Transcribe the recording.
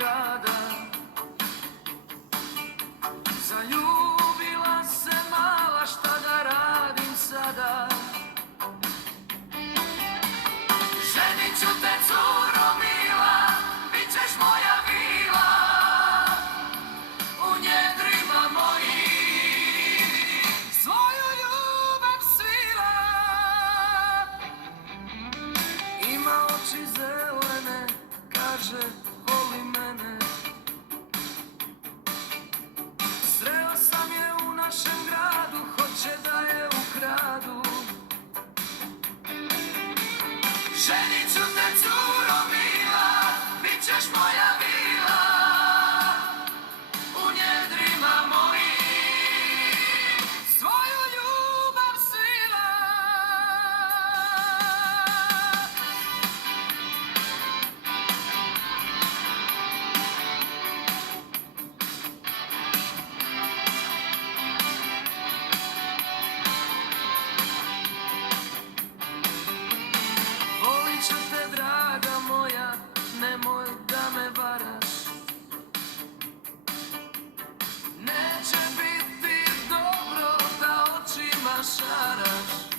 grada. Zaljubila se mala, šta da radim sada? Ženit ću te, curo mila, bit ćeš moja vila u njedrima mojih. Svoju ljubav svila, ima oči zelene, kaže voli mene. Sreo sam je u našem gradu, hoće da je ukradu. Ženit ću te, curo mila, bit ćeš moja vila u njedrima mojih. Svoju ljubav svila. Volit ću te, draga moja, nemoj da me varaš. Neće biti dobro da očima šaraš.